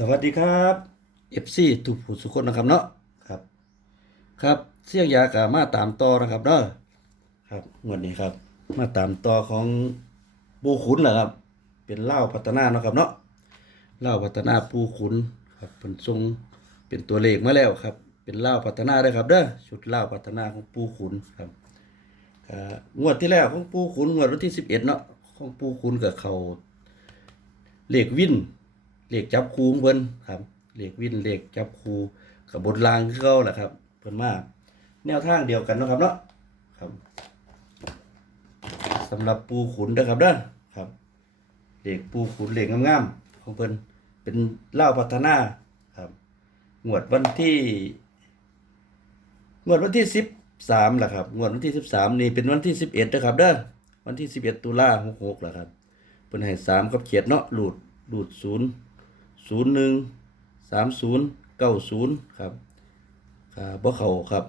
สวัสดีครับเอฟซีทุกผู้สุคนนะครับเนาะครับ ครับเสี่ยงยากามาตามต่อนะครับเนาะครับงวดนี้ครับ มาตามต่อของปูขุนเหรอครับ เป็นเล่าวพัฒนาเนาะครับเนาะเล่าวพัฒนาปูขุนครับเป็นทรงเป็นตัวเลขมาแล้วครับ เป็นเล่าวพัฒนาได้อครับเด้อชุดเล่าวพัฒนาของปูขุนครับอ่างวดที่แล้วของปูขุนงวดวันที่สิบเอ็ดเนาะของปูขุนกับเขาเลขวิน เหลขจับคูงเพิ่นครับเหลขวินเหลขจับคูกับบนรางคือเขาแหละครับเพิ่นมากแนวทางเดียวกันนะครับเนาะครับสำหรับปูขุนเด้อครับเด้อครับเลขปูขุนเหลขงามๆของเพิ่นเป็นเล่าพัฒนาครับงวดวันที่งวดวันที่สิบสามแหละครับงวดวันที่สิบสามนี่เป็นวันที่สิบเอ็ดนะครับเด้อวันที่สิบเอ็ดตุลาหกหกแหละครับเพิ่นให้สามกับเขียดเนาะหลุดหลุดศูนย์ ศูนย์หนึ่งสามศูนย์เก้าศูนย์ครับอ่าบ่เขาครับ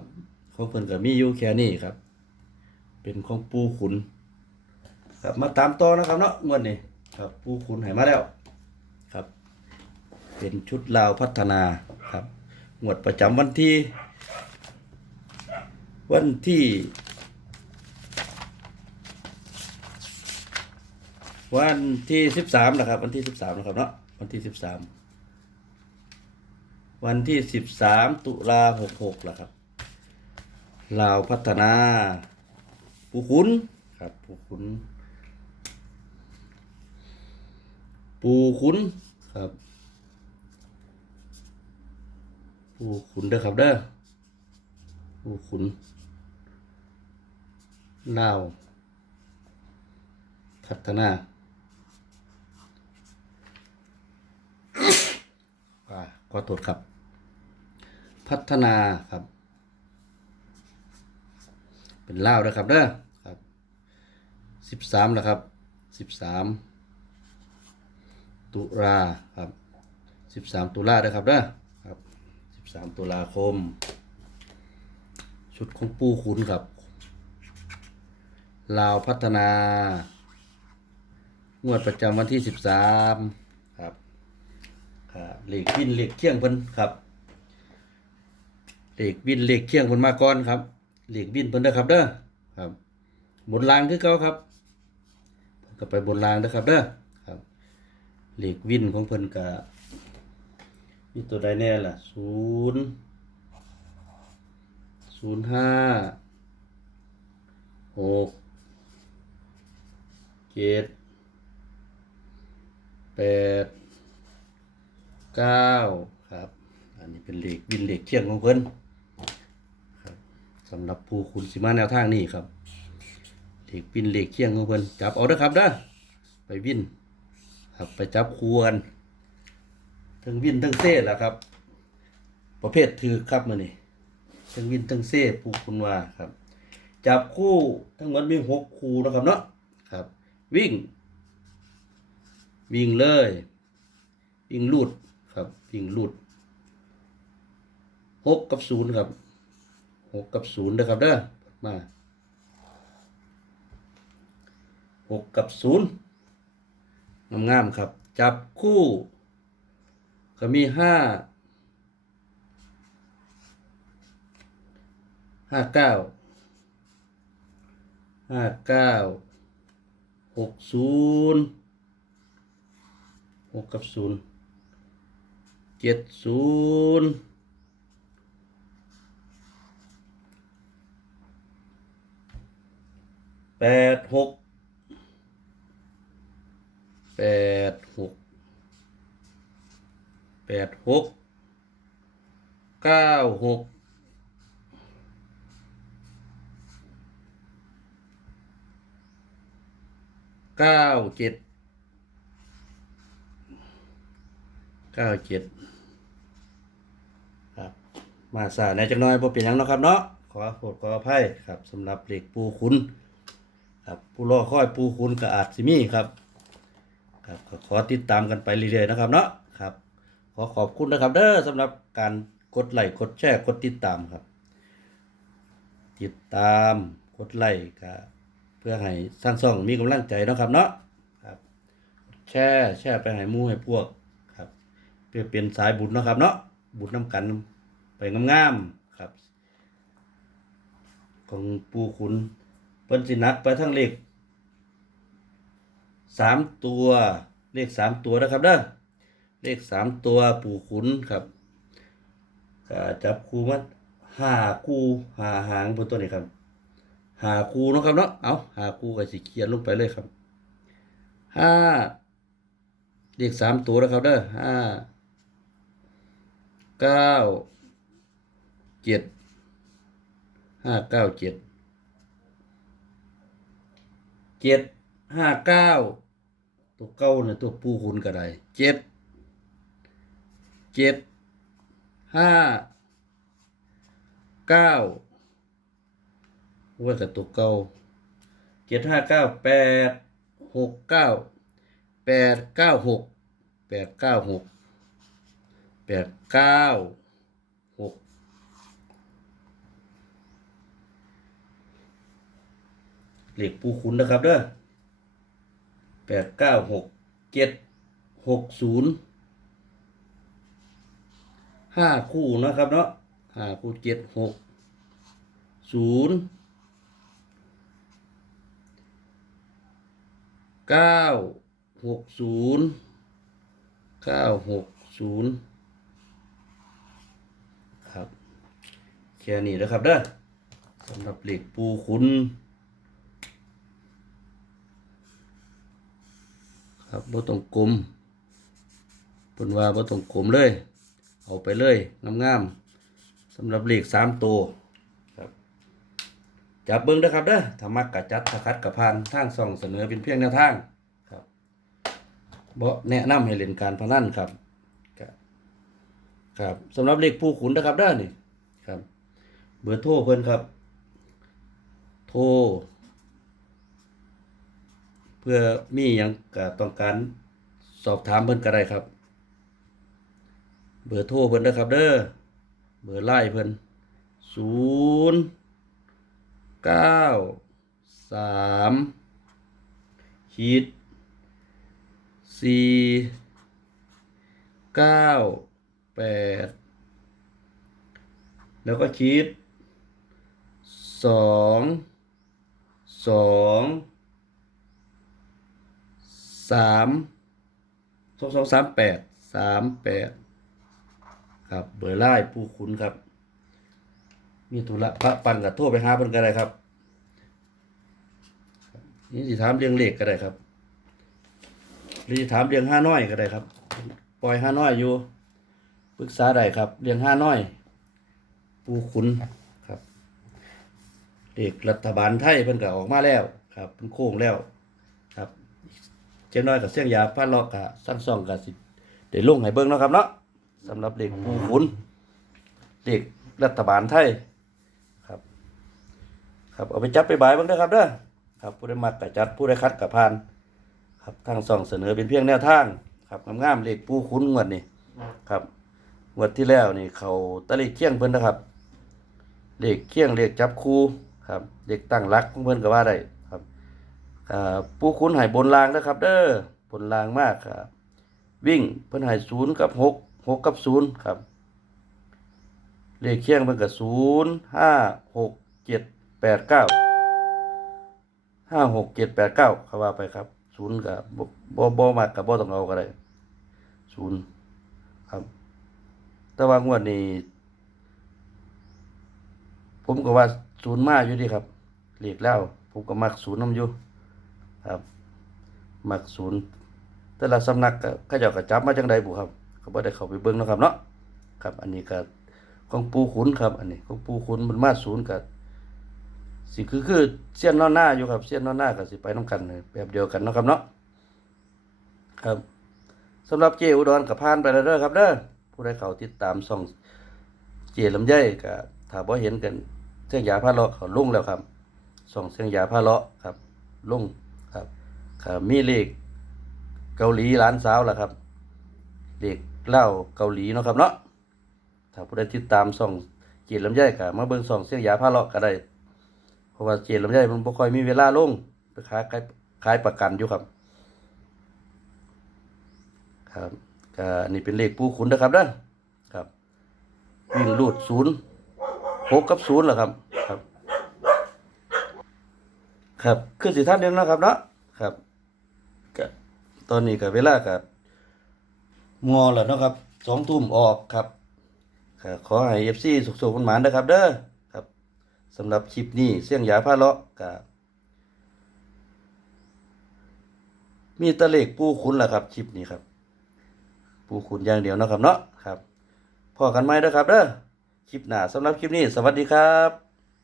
ของเพิ่นก็มีอยู่แค่นี้ครับ เป็นของปูขุน ครับมาตามต่อนะครับเนาะงวดนี้ครับ ปูขุนให้มาแล้วครับ เป็นชุดลาวพัฒนาครับงวดประจำวันที่ วันที่ วันที่สิบสามนะครับ วันที่สิบสามนะครับเนาะ วันที่สิบสามวันที่สิบสามตุลาหกหกแหละครับลาวพัฒนาปูขุนครับปูขุนปูขุนครับปูขุนเด้อครับเด้อปูขุนลาวพัฒนา อ่า ขอโทษครับ พัฒนาครับ เป็นเล่าวนะครับเด้อครับสิบสามแล้วครับสิบสามตุลาครับสิบสามตุลาเด้อครับเด้อครับสิบสามตุลาคม ชุดของปูขุนครับลาวพัฒนา งวดประจำวันที่สิบสาม ครับครับเลขวินเหลขเคียงเพิ่นครับเลขวินเหลขเคียงเพิ่นมาก่อนครับเลขวินเพิ่นเด้อครับเด้อครับบนรางคือเก่าครับเพิ่นก็ไปบนรางเด้อครับเด้อครับเลขวินของเพิ่นก็มีตัวใดแน่ล่ะศูนย์ศูนย์ห้าหกเจ็ดแปด เก้าครับ อันนี้เป็นเหลขวินเหลขเคียงของเพิ่นครับสำหรับผู้คุณสิมาแนวทางนี้ครับเหลขวินเหลขเคียงของเพิ่นจับเอาเด้อครับเด้อไปวินครับไปจับควรทั้งวินทั้งเซ่แหละครับ ประเภทถือครับมือนี้ทั้งวินทั้งเซ่ผู้คุณว่าครับ จับคู่ทั้งหมดมีหกคู่นะครับเนาะครับ วิ่ง วิ่งเลย วิ่งลูด ครับวิ่งลูดหกกับศูนย์ครับหกกับศูนย์นะครับเด้อมาหกกับศูนย์งามๆครับ จับคู่ ก็มีห้าห้าเก้าห้าเก้าหกศูนย์หกกับศูนย์ เจ็ดศูนย์แปดหกแปดหกแปดหกเก้าหกเก้าเจ็ด เก้าเจ็ดครับมาสายในจักหน้อยบ่เป็นหยังเนาะครับเนาะขอโทษขออภัยครับสำหรับเหล็กปูคุณครับผู้รอคอยปูคุณก็อาจสิมีครับครับก็ขอติดตามกันไปเรื่อยๆนะครับเนาะครับ ขอขอบคุณนะครับเด้อสำหรับการกดไลค์กดแชร์กดติดตามครับ ติดตามกดไลค์ก็เพื่อให้สร้างช่องมีกำลังใจเนาะครับเนาะครับ แชร์แชร์ไปให้หมู่ให้พวก เพื่อเป็นสายบุญเนาะครับเนาะบุญน้ำกันไปงามๆครับ ของปูขุนเพิ่นสินักไปทั้งเลขสามตัวเลขสามตัวนะครับเด้อเลขสามตัวปูขุนครับก็จับคู่มาห้าคู่หาหางบนตัวนี้ครับหาคู่เนาะครับเนาะเอาหาคู่ก็สิเขียนลงไปเลยครับห้าเลขสามตัวนะครับเด้อห้า เก้าเจ็ดห้าเก้าเจ็ดเจ็ดห้าเก้าตัวเก้าเนี่ยตัวปูคุณก็ได้เจ็ดเจ็ดห้าเก้าว่ากับตัวเก้าเจ็ดห้าเก้าแปดหกเก้าแปดเก้าหกแปดเก้าหก แปดเก้าหกเหล็กปูขุนนะครับเด้อแปดเก้าหกเจ็ดหกศูนย์ห้าคู่นะครับเนาะห้าคู่เจ็ดหกศูนย์เก้าหกศูนย์เก้าหกศูนย์ครับ แค่นี้นะครับเด้อสำหรับเหล็กปูขุนครับบ่ต้องกลมเพิ่นว่าบ่ต้องกลมเลย เอาไปเลยงามๆสำหรับเลขสามตัวครับจับเบิ่งเด้อครับเด้อถ้ามักกะจัดถ้าคัดกะพานทางส่องเสนอเป็นเพียงแนวทางครับบ่แนะนำให้เล่นการพนันครับ ครับครับสำหรับเลขผู้ขุนนะครับเด้อนี่ครับ เบอร์โทรเพิ่นครับ โทร เพื่อมีหยังกต้องการสอบถามเพิ่นก็ได้ครับ เบอร์โทรเพิ่นนะครับเด้อเบอร์ไลน์เพิ่นศูนย์เก้าสามขีดสี่เก้าแปดแล้วก็ขีด สองสองสามสองสองสามแปดสามแปดครับเบอร์ไล่ผู้คุณครับ มีธุระพระปันกับโทรไปหาเพิ่นก็ได้ครับนี่สิถามเรื่องเลขก็ได้ครับหรือถามเรื่องห้าน้อยก็ได้ครับ ปล่อยห้าน้อยอยู่ปรึกษาได้ครับเรื่องห้าน้อยผู้คุณ เด็กรัฐบาลไทยเพิ่นก็ออกมาแล้วครับเพิ่นโค้งแล้วครับเจ้าน้อยกับเสี่ยงยาพาเลาะกะสั้นซองกะสิได้ลงให้เบิ่งเนาะครับเนาะสำหรับเด็กผู้ขุนเด็กรัฐบาลไทยครับ ครับเอาไปจับไปบายเบิ่งเด้อครับเด้อครับผู้ใดมักกะจัดผู้ใดคัดกะผ่าน ครับทางซองเสนอเป็นเพียงแนวทาง ครับงามๆเลขผู้ขุนงวดนี่ครับงวดที่แล้วนี่เขาตะเลขเคียงเพิ่นนะครับเลขเคียงเลขจับคู่ ครับเลขตั้งหลักเพิ่นก็ว่าได้ครับผู้คุณให้บนรางนะครับ เด้อบนรางมากครับวิ่งเพิ่นให้ศูนย์กับหกหกกับศูนย์ครับ เลขเคียงเพิ่นก็ศูนย์ห้าหกเจ็ดแปดเก้าห้าหกเจ็ดแปดเก้าเขาว่าไปครับศูนย์กับบ่บ่มากกับบ่ต้องเอาก็ได้ศูนย์ครับ แต่ว่างวดนี้ผมก็ว่า ศูนย์มาอยู่ดีครับเหลขแล้วผมก็มักศูนย์นํอยู่ครับมักศูนย์แต่ละสำนักก็เขาเจ้าก็จับมาจังใดบุครับก็บ่ได้เข้าไปเบิ่งนะครับเนาะครับ อันนี้ก็ของปูขุนครับ อันนี้ของปูขุนมันมาศูนย์ก็สิคือคือเสี้ยนนอนหน้าอยู่ครับเสี้ยนนอนหน้าก็สิไปนํกันแบบเดียวกันนะครับเนาะครับสำหรับเจอุดรก็ผ่านไปแล้วเด้อครับเด้อผู้ใดเข้าติดตามช่องเจลำไยก็ถ้าบ่เห็นกัน เสียงยาพาเลาะเขาลงแล้วครับช่องเสียงยาพาเลาะครับลงครับครับมีเลขเกาหลีร้านสาวล่ะครับเลขเล่าเกาหลีเนาะครับเนาะถ้าผู้ใดติดตามส่องเจดลำไยก็มาเบิ่งส่องเสียงยาพาเลาะก็ได้ เพราะว่าเจดลำไยมันบ่ค่อยมีเวลาลงไปขายขายขายประกันอยู่ครับครับก็นนี้เป็นเลขปูขุนนะครับเด้อครับวิ่งรูดศูนย์ หกกับศูนย์เหรอครับ ครับ ครับคือสิท่านเดียวนะครับเนาะครับก็ตอนนี้ก็เวลากับงอแล้วเนาะครับสองทุ่มออกครับขอให้เอฟซีสุขๆหวานนะครับ เด้อครับสำหรับคลิปนี้เสี่ยงหยาผ้าเลาะกับมีตะเลขปูขุนแหละครับคลิปนี้ครับ ปูขุนอย่างเดียวเนาะครับเนาะครับพอกันไหมเด้อครับเด้อ คลิปหน้าสำหรับคลิปนี้ สวัสดีครับ